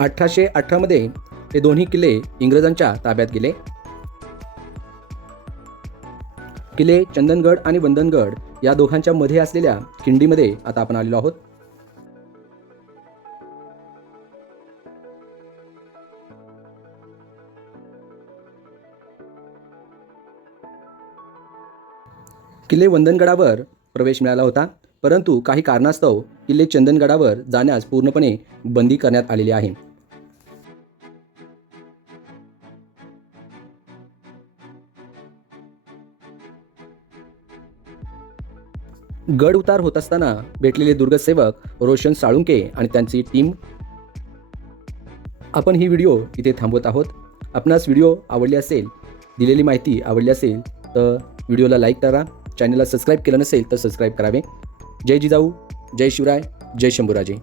1818 हे दोन्ही किल्ले इंग्रजांच्या ताब्यात गेले. किल्ले चंदनगड आणि वंदनगड या दोघांच्या मध्ये असलेल्या खिंडीमध्ये आता आपण आलेलो आहोत. किल्ले वंदनगडावर प्रवेश मिळाला होता, परंतु काही कारणास्तव किल्ले चंदनगडावर जाण्यास पूर्णपणे बंदी करण्यात आलेली आहे. गड उतार होत असताना भेटलेले दुर्गसेवक रोशन साळुंके आणि त्यांची टीम. आपण ही व्हिडिओ इथे थांबवत आहोत. आपणास व्हिडिओ आवडली असेल, दिलेली माहिती आवडली असेल तर व्हिडिओला लाईक करा. चॅनलला सबस्क्राईब केलं नसेल तर सबस्क्राईब करावे. जय जिजाऊ, जय शिवराय, जय शंभूराजे.